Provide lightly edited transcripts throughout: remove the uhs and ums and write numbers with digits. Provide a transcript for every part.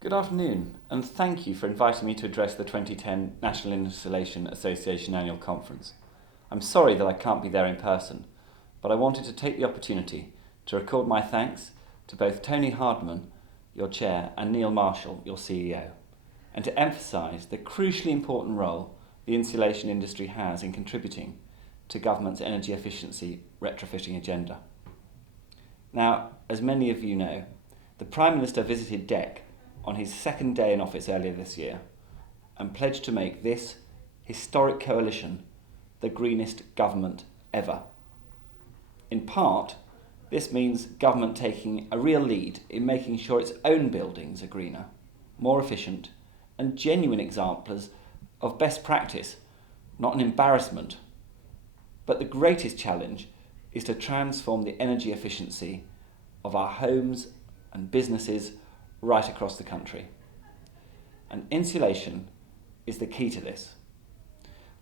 Good afternoon, and thank you for inviting me to address the 2010 National Insulation Association Annual Conference. I'm sorry that I can't be there in person, but I wanted to take the opportunity to record my thanks to both Tony Hardman, your chair, and Neil Marshall, your CEO, and to emphasise the crucially important role the insulation industry has in contributing to government's energy efficiency retrofitting agenda. Now, as many of you know, the Prime Minister visited DEC on his second day in office earlier this year and pledged to make this historic coalition the greenest government ever. In part, this means government taking a real lead in making sure its own buildings are greener, more efficient, and genuine examples of best practice, not an embarrassment. But the greatest challenge is to transform the energy efficiency of our homes and businesses right across the country. And insulation is the key to this.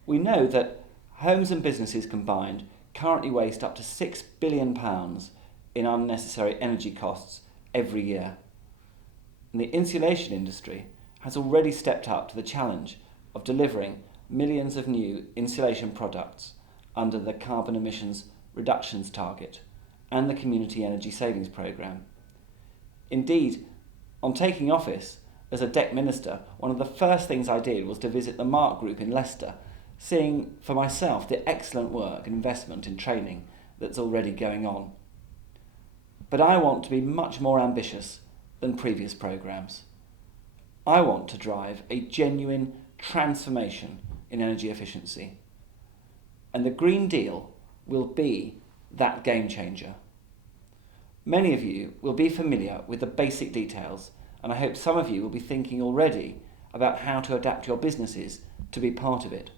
We know that homes and businesses combined currently waste up to £6 billion in unnecessary energy costs every year. And the insulation industry has already stepped up to the challenge of delivering millions of new insulation products under the carbon emissions reductions target and the Community Energy Savings Programme. Indeed, on taking office as a DEC minister, one of the first things I did was to visit the Mark Group in Leicester, seeing for myself the excellent work and investment in training that's already going on. But I want to be much more ambitious than previous programmes. I want to drive a genuine transformation in energy efficiency. And the Green Deal will be that game changer. Many of you will be familiar with the basic details, and I hope some of you will be thinking already about how to adapt your businesses to be part of it.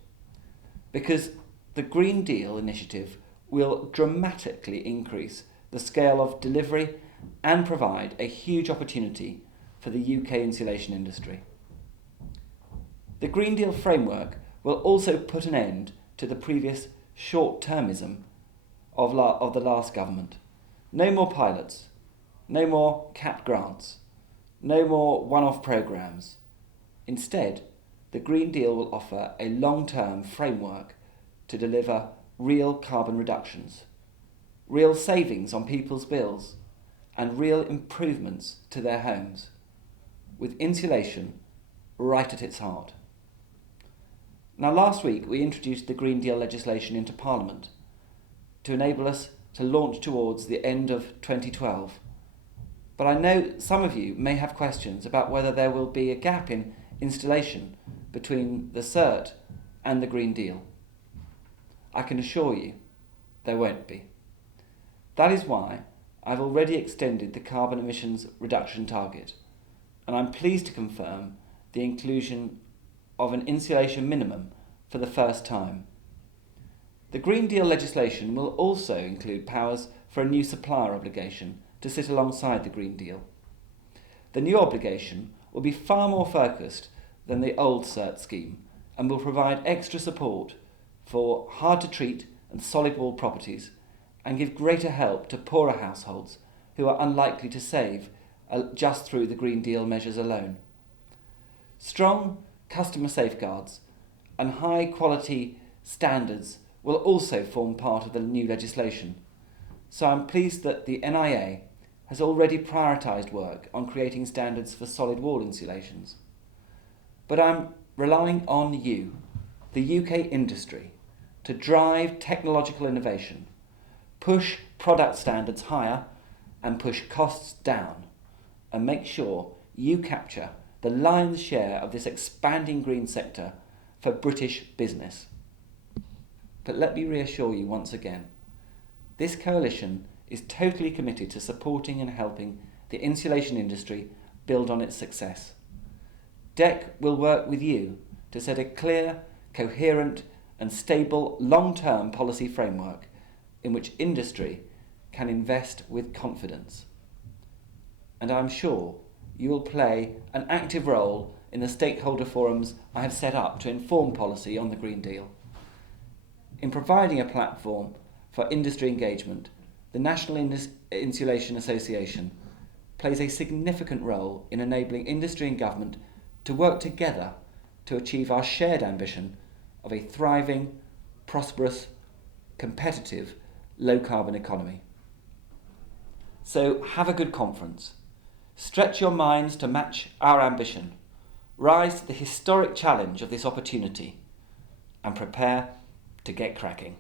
Because the Green Deal initiative will dramatically increase the scale of delivery and provide a huge opportunity for the UK insulation industry. The Green Deal framework will also put an end to the previous short-termism of the last government. No more pilots, no more capped grants, no more one-off programmes. Instead, the Green Deal will offer a long-term framework to deliver real carbon reductions, real savings on people's bills, and real improvements to their homes, with insulation right at its heart. Now, last week we introduced the Green Deal legislation into Parliament to enable us to launch towards the end of 2012. But I know some of you may have questions about whether there will be a gap in installation between the CERT and the Green Deal. I can assure you there won't be. That is why I've already extended the carbon emissions reduction target, and I'm pleased to confirm the inclusion of an insulation minimum for the first time. The Green Deal legislation will also include powers for a new supplier obligation to sit alongside the Green Deal. The new obligation will be far more focused than the old CERT scheme and will provide extra support for hard-to-treat and solid-wall properties and give greater help to poorer households who are unlikely to save just through the Green Deal measures alone. Strong customer safeguards and high-quality standards will also form part of the new legislation. So I'm pleased that the NIA has already prioritised work on creating standards for solid wall insulations. But I'm relying on you, the UK industry, to drive technological innovation, push product standards higher and push costs down, and make sure you capture the lion's share of this expanding green sector for British business. But let me reassure you once again, this coalition is totally committed to supporting and helping the insulation industry build on its success. DEC will work with you to set a clear, coherent and stable long-term policy framework in which industry can invest with confidence. And I'm sure you will play an active role in the stakeholder forums I have set up to inform policy on the Green Deal. In providing a platform for industry engagement, the National Insulation Association plays a significant role in enabling industry and government to work together to achieve our shared ambition of a thriving, prosperous, competitive, low-carbon economy. So have a good conference. Stretch your minds to match our ambition. Rise to the historic challenge of this opportunity and prepare to get cracking.